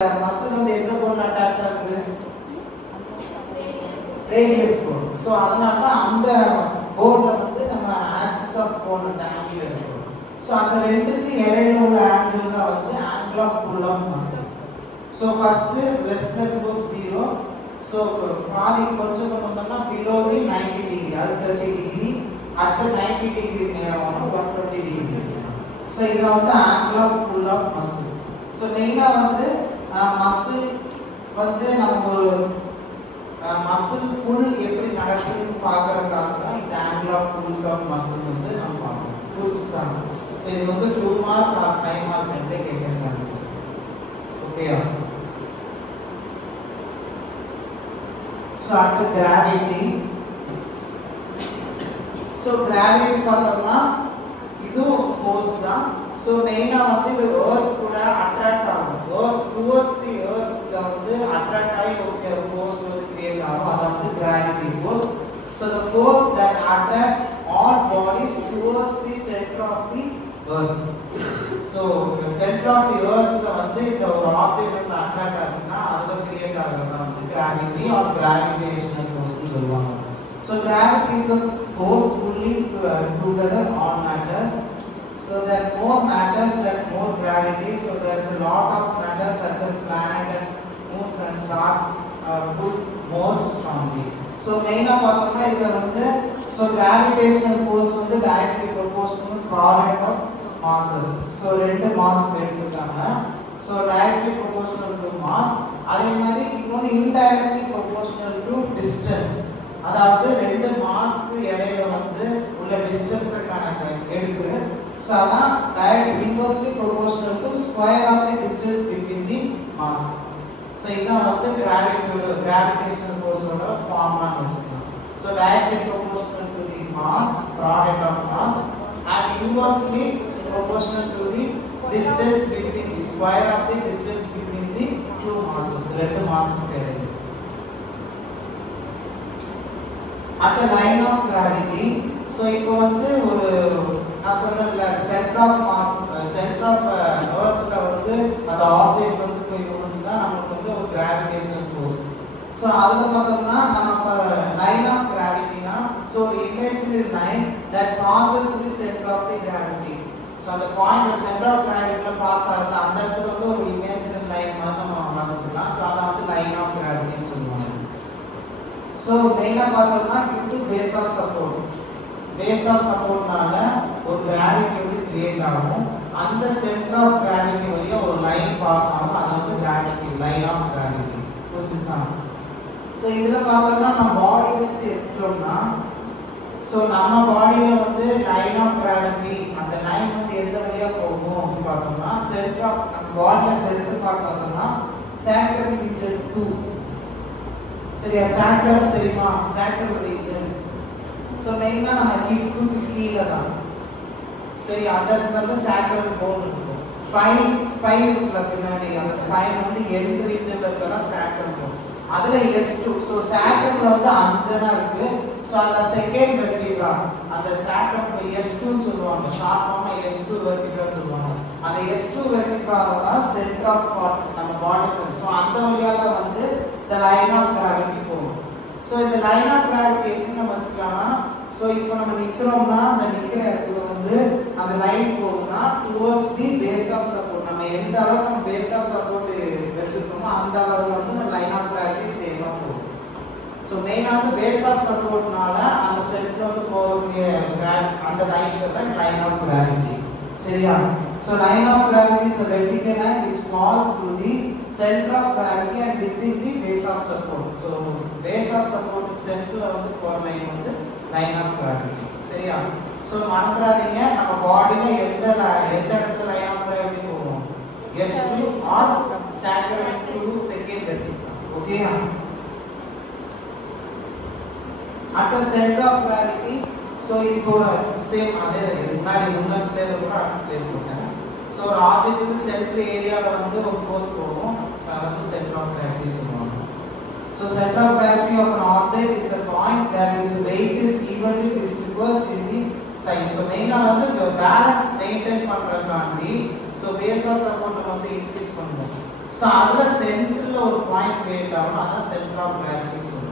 Muscle வந்து எந்த bone attach ஆகுது? Radius bone. சோ அதனால அந்த போன்ல வந்து நம்ம ஆக்சிஸ் ஆஃப் போன் அந்த ஆங்கிள் எடுக்கிறோம். சோ அந்த ரெண்டுக்கு இடையில உள்ள ஆங்கிள் தான் வந்து angle of pull of muscle. So first less than 0. So பாதி கொஞ்சம் வந்தோம்னா below the 90 டிகிரி, அது 30 டிகிரி, at 90 டிகிரி நேரமான 120 டிகிரி. சோ இது வந்து angle of pull of muscle. So மெயினா வந்து மசில் வந்து நம்ம ஒரு மசில் புல் எப்படி நடக்குதுன்னு பார்க்கறதுக்காக தான் இந்த angle of pulls of muscle வந்து நம்ம பார்க்கணும். புரிஞ்சுச்சாங்க? சோ இது வந்து 2 மார்க் ஆர் 5 மார்க் ரெண்டே கேட்க சான்ஸ் இருக்கு. ஓகேயா? சோ அடுத்து கிராவிட்டி. சோ கிராவிட்டி பார்த்தோம்னா இதுவும் ஃபோர்ஸ் தான். சோ மெயினா வந்து இது எர்த் கூட அட்ராக்ட் ஆகும். எர்த் டுவர்ட்ஸ் தி எர்த்ல வந்து அட்ராக்ட் ஆகி ஒரு ஃபோர்ஸ் வந்து கிரியேட் ஆகும். அத வந்து gravity force. So the force that attracts all bodies towards the center of the earth. So the center of the earthல வந்து இந்த ஒரு ஆப்ஜெக்ட் வந்து அட்ராக்ட் ஆச்சுன்னா அதுல கிரியேட் ஆகுறது வந்து கிராவிட்டி ஆர் கிராவிடேஷனல் ஃபோர்ஸ் சொல்லுவாங்க. So gravity is a force pulling together all matters. So there are more matters, there are more gravity. So there is a lot of matters such as planet and moons and stars pull more strongly. So main பார்த்தோம்னா இதுல வந்து so gravitational force வந்து directly proportional to product of masses. So ரெண்டு mass எடுத்துட்டாங்க. So directly proportional to mass. அதே மாதிரி இன்னொரு indirectly proportional to distance. அதாவது ரெண்டு மாஸ்க்கு இடையில வந்து உள்ள டிஸ்டன்ஸை கணக்கு எடுத்து so அதான் direct inversely proportional to square of the distance between the mass. so இதான் வந்து gravitational force ஓட ஃபார்முலா வச்சுக்கலாம். so directly proportional to the mass, product of mass, and inversely proportional to the distance between the square of the distance between the two masses. ரெண்டு masses இடையில at the line of gravity. so இப்போ வந்து ஒரு நான் சொன்னேன்ல centre of mass, centre of எர்த்ல வந்து அந்த ஆப்ஜெக்ட் வந்து போய் விழுந்தா நமக்கு வந்து ஒரு கிராவிடேஷனல் ஃபோர்ஸ். சோ அதுல பார்த்தோம்னா நம்ம லைன் ஆஃப் கிராவிட்டினா so imaginary line that passes the centre of the gravity. So அந்த பாயிண்ட்ல சென்டர் ஆஃப் கிராவிட்டில பாஸ் ஆகுது, அந்த இடத்துல வந்து ஒரு இமேஜினரி லைன் மாதிரி நம்ம வரைஞ்சிக்கலாம். சோ அத வந்து லைன் ஆஃப் கிராவிட்டின்னு சொல்லுவாங்க. சோ மெயினா பார்த்தோம்னா due to base of support, base of supportனால ஒரு கிராவிட்டி வந்து கிரியேட் ஆகும். அந்த சென்டர் ஆஃப் கிராவிட்டி வழியா ஒரு லைன் பாஸ் ஆகும். அது வந்து கிராவிட்டி, லைன் ஆஃப் கிராவிட்டி. புரிஞ்சுச்சா? சோ இதுல பார்த்தோம்னா நம்ம பாடி வச்சு எடுத்துட்டோம்னா சோ நம்ம பாடியில வந்து லைன் ஆஃப் கிராவிட்டி அந்த லைன் வந்து எந்த வழியா போகும் அப்படின்னு பார்த்தோம்னா சென்டர் ஆஃப் நம்ம பாடியில சென்டர் பார்ட் பார்த்தோம்னா சாக்ரல் ரீஜன் 2. சரியா? சாக்ரல் தெரியுமா? Sacral region. சோ மெயினா நம்ம ஹிப்க்கு கீழ தான். சரி, அந்த இடத்துல வந்து சாக்ரல் போன் இருக்கும். ஸ்பைன் இருக்குல பின்னாடி, அந்த ஸ்பைன் வந்து எண்ட் ரீஜன்ல இருக்கறதா சாக்ரல் போன். அதுல S2. சோ சாக்ரல்ல வந்து அஞ்சனா இருக்கு. சோ அந்த செகண்ட் வெர்டிப்ரா, அந்த சாக்ரல் S2 ன்னு சொல்லுவாங்க. ஷார்ட் ஃபார்மா S2 வெர்டிப்ரா சொல்லுவாங்க. அந்த S2 வெர்டிப்ரால தான் சென்டர் ஆஃப் பார்ட் நம்ம பாடி சென்டர். சோ அந்த வழியா தான் வந்து the line of gravity போகும். சோ இந்த லைன் ஆஃப் கிராவிட்டி எப்படி நம்ம வச்சுக்கலாம்னா சோ இப்போ நம்ம நிக்கிறோம்னா அந்த நிக்கிற இடத்துல வந்து அந்த line போகும்னா towards the base of support. நம்ம எந்த அளவுக்கு நம்ம base of support வெச்சிருக்கோமோ அந்த அளவுக்கு வந்து நம்ம லைன் ஆஃப் கிராவிட்டி சேமா போகும். சோ மெயினா வந்து base of supportனால அந்த செல்ல வந்து போகக்கூடிய அந்த லைன்ல தான் லைன் ஆஃப் கிராவிட்டி. சரியா? So line of gravity is a vertical line which falls through the center of gravity and within the base of support. So base of support centerல வந்து போற லைன் வந்து line of gravity. சரியா? So மறந்துடாதீங்க, நம்ம பாடியில எந்த இடத்துல line of gravity போகும்? S2 or sacral to second vertebra. ஓகேயா? At the center of gravity, so இப்போ சேம் அதே முன்னாடி ஸ்லைட்ல கூட அடுத்த ஸ்லைட் போட்டேன். சோ ஒரு ஆப்ஜெக்ட்டுக்கு சென்டர் ஏரியால வந்து ஒரு ஃபோர்ஸ் போகும். சோ அது வந்து சென்டர் ஆஃப் கிராவிட்டி சொல்லுவாங்க. So center of gravity of an object is a point that its weight is evenly distributed in the side. So மெயினா வந்து பேலன்ஸ் மெயின்டைன் பண்றதுக்காண்டி so base of support வந்து increase பண்ணுவோம். So அதுல சென்டர்ல ஒரு point create ஆகும், அதான் சென்டர் ஆஃப் கிராவிட்டின்னு சொல்லுவோம்.